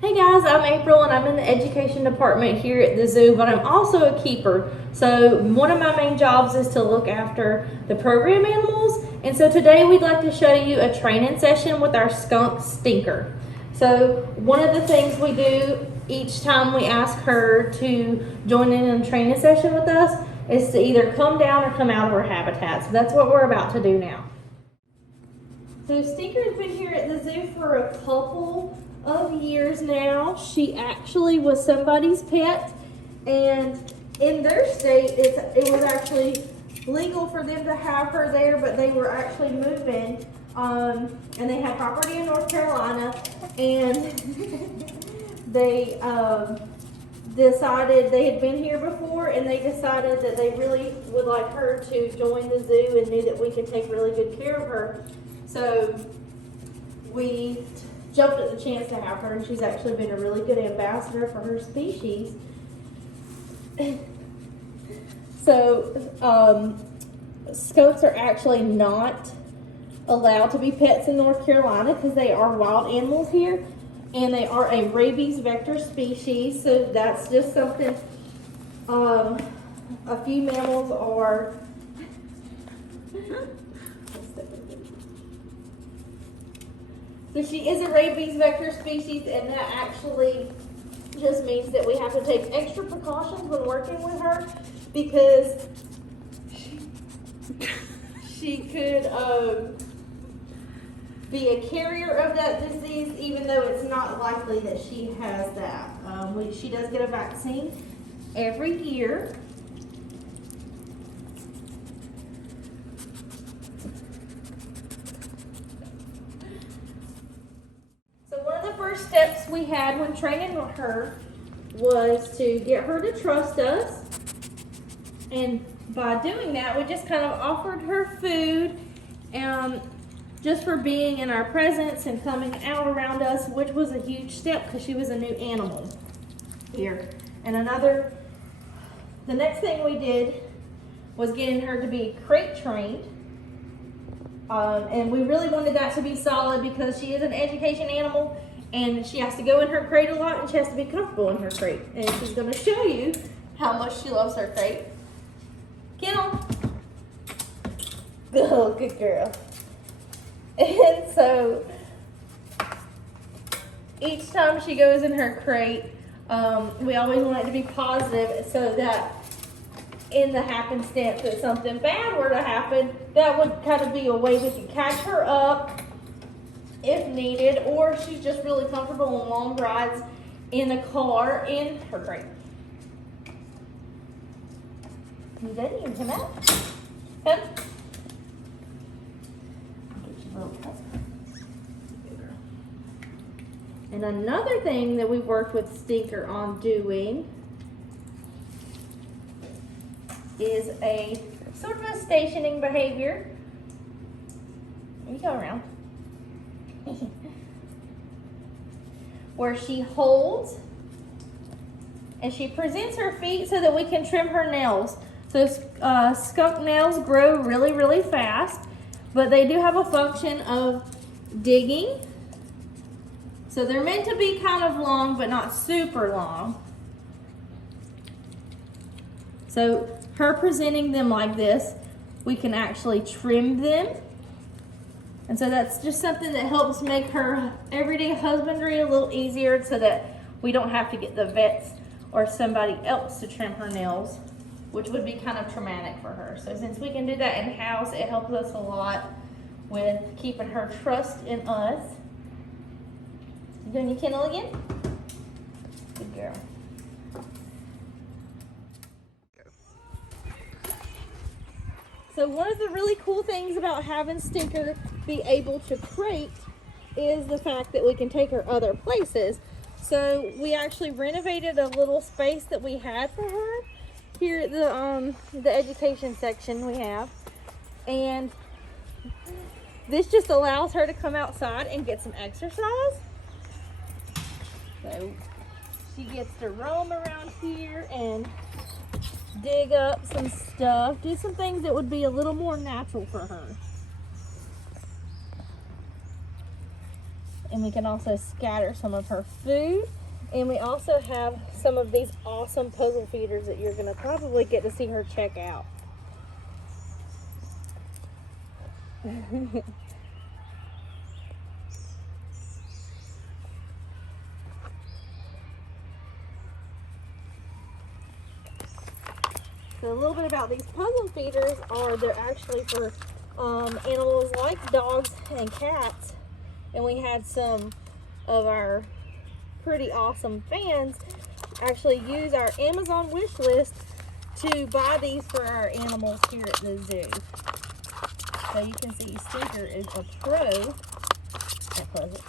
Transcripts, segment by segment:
Hey guys, I'm April and I'm in the education department here at the zoo, but I'm also a keeper. So one of my main jobs is to look after the program animals. And so today we'd like to show you a training session with our skunk Stinker. So one of the things we do each time we ask her to join in a training session with us is to either come down or come out of her habitat. So that's what we're about to do now. So Stinker's been here at the zoo for a couple of years now. She actually was somebody's pet, and in their state it was actually legal for them to have her there, but they were actually moving, and they had property in North Carolina, and they decided they had been here before, and they decided that they really would like her to join the zoo and knew that we could take really good care of her. So we jumped at the chance to have her, and she's actually been a really good ambassador for her species. So skunks are actually not allowed to be pets in North Carolina because they are wild animals here, and they are a rabies vector species. So that's just something a few mammals are. So she is a rabies vector species, and that actually just means that we have to take extra precautions when working with her because she could be a carrier of that disease, even though it's not likely that she has that. She does get a vaccine every year. First steps we had when training her was to get her to trust us, and by doing that we just kind of offered her food just for being in our presence and coming out around us, which was a huge step because she was a new animal here. And the next thing we did was getting her to be crate trained. And we really wanted that to be solid because she is an education animal, and she has to go in her crate a lot, and she has to be comfortable in her crate. And she's going to show you how much she loves her crate. Kennel. Oh, good girl. And so each time she goes in her crate, we always want it to be positive so that in the happenstance that something bad were to happen, that would kind of be a way we could catch her up if needed, or she's just really comfortable on long rides in the car in her crate. You ready? You can come out. Come. Get your little cup. Good girl. And another thing that we've worked with Stinker on doing is a sort of a stationing behavior. You go around. Where she holds and she presents her feet so that we can trim her nails. So skunk nails grow really, really fast, but they do have a function of digging. So they're meant to be kind of long, but not super long. So her presenting them like this, we can actually trim them. And so that's just something that helps make her everyday husbandry a little easier so that we don't have to get the vets or somebody else to trim her nails, which would be kind of traumatic for her. So since we can do that in-house, it helps us a lot with keeping her trust in us. You doing your kennel again? Good girl. So one of the really cool things about having Stinker be able to crate is the fact that we can take her other places. So we actually renovated a little space that we had for her here at the education section we have, and this just allows her to come outside and get some exercise. So she gets to roam around here and dig up some stuff, do some things that would be a little more natural for her. and we can also scatter some of her food. And we also have some of these awesome puzzle feeders that you're gonna probably get to see her check out. So a little bit about these puzzle feeders are they're actually for animals like dogs and cats. And we had some of our pretty awesome fans actually use our Amazon wish list to buy these for our animals here at the zoo. So you can see Stinker is a pro at puzzles.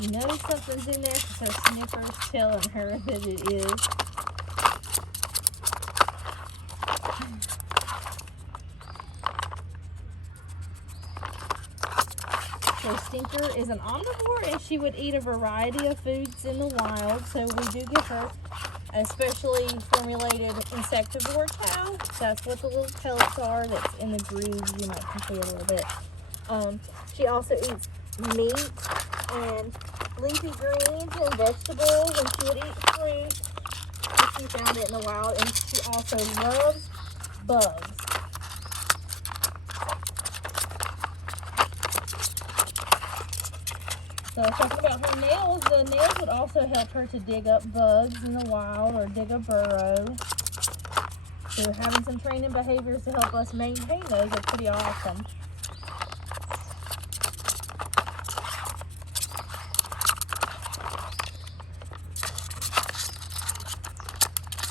She knows something's in there because her sniffer's telling her that it is. So Stinker is an omnivore, and she would eat a variety of foods in the wild. So we do give her a specially formulated insectivore cow. That's what the little pellets are that's in the grooves. You might can see a little bit. She also eats meat and leafy greens and vegetables, and she would eat fruit if she found it in the wild. And she also loves bugs. So talking about her nails, the nails would also help her to dig up bugs in the wild or dig a burrow. So having some training behaviors to help us maintain those are pretty awesome.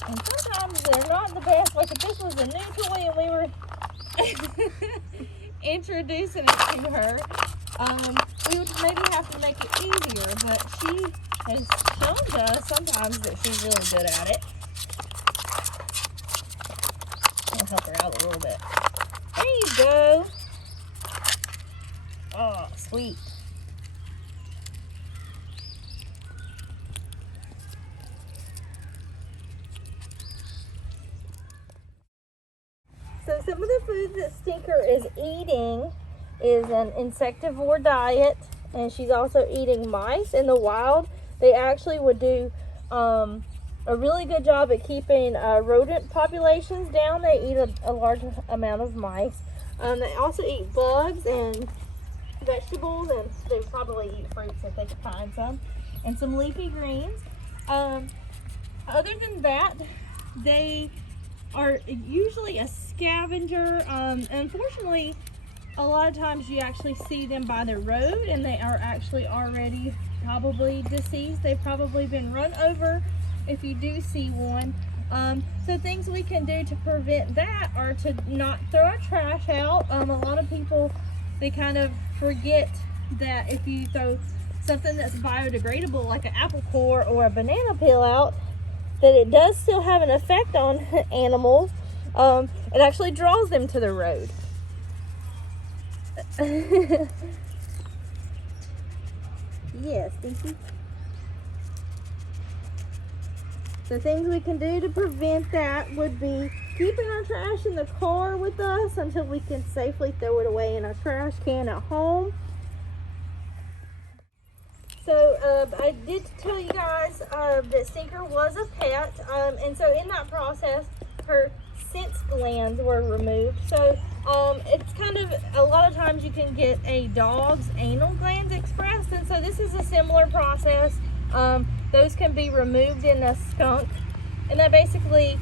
And sometimes they're not the best. Like if this was a new toy and we were introducing it to her, we would maybe have to make it easier, but she has shown to us sometimes that she's really good at it. I'll help her out a little bit. There you go. Oh, sweet. So some of the foods that Stinker is eating is an insectivore diet, and she's also eating mice in the wild. They actually would do a really good job at keeping rodent populations down. They eat a large amount of mice. They also eat bugs and vegetables, and they would probably eat fruits if they could find some, and some leafy greens. Other than that, they are usually a scavenger. Unfortunately, a lot of times you actually see them by the road and they are actually already probably deceased. They've probably been run over if you do see one. So things we can do to prevent that are to not throw our trash out. A lot of people, they kind of forget that if you throw something that's biodegradable like an apple core or a banana peel out, that it does still have an effect on animals. It actually draws them to the road. Yes, Stinky. So things we can do to prevent that would be keeping our trash in the car with us until we can safely throw it away in our trash can at home. So I did tell you guys that Stinker was a pet, and so in that process, her sense glands were removed. So it's kind of, a lot of times you can get a dog's anal glands expressed, and so this is a similar process. Those can be removed in a skunk, and that basically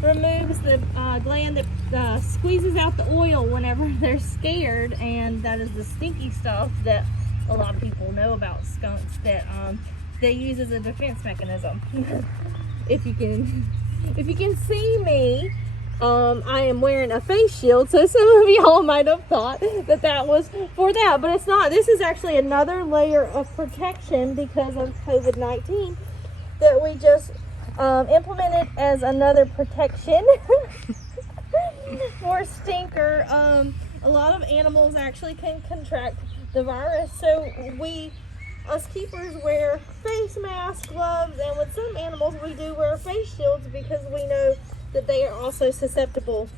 removes the gland that squeezes out the oil whenever they're scared, and that is the stinky stuff that a lot of people know about skunks that they use as a defense mechanism. If you can see me, I am wearing a face shield, so some of y'all might have thought that that was for that, but it's not. This is actually another layer of protection because of COVID-19 that we just implemented as another protection for Stinker. A lot of animals actually can contract the virus, so us keepers wear face masks, gloves, and with some animals we do wear face shields because we know that they are also susceptible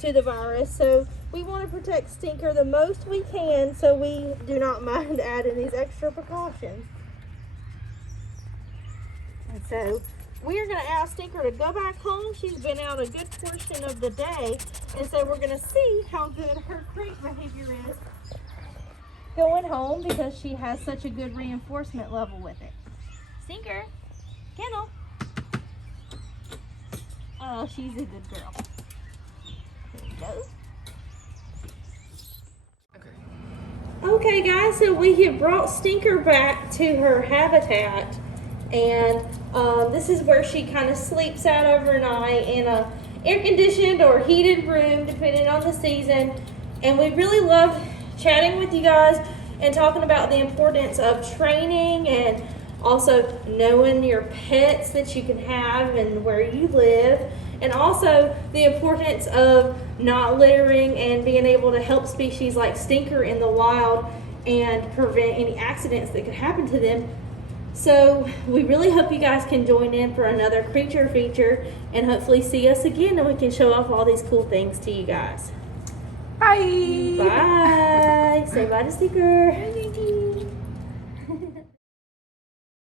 to the virus. So we want to protect Stinker the most we can, so we do not mind adding these extra precautions. And so we are going to ask Stinker to go back home. She's been out a good portion of the day, and so we're going to see how good her crate behavior is going home because she has such a good reinforcement level with it. Stinker, kennel. Oh, she's a good girl. There you go. Okay guys, so we have brought Stinker back to her habitat, and this is where she kind of sleeps out overnight in a air-conditioned or heated room depending on the season. And we really love chatting with you guys and talking about the importance of training and also knowing your pets that you can have and where you live, and also the importance of not littering and being able to help species like Stinker in the wild and prevent any accidents that could happen to them. So we really hope you guys can join in for another creature feature and hopefully see us again, and we can show off all these cool things to you guys. Bye. Bye. Say bye to Stinker.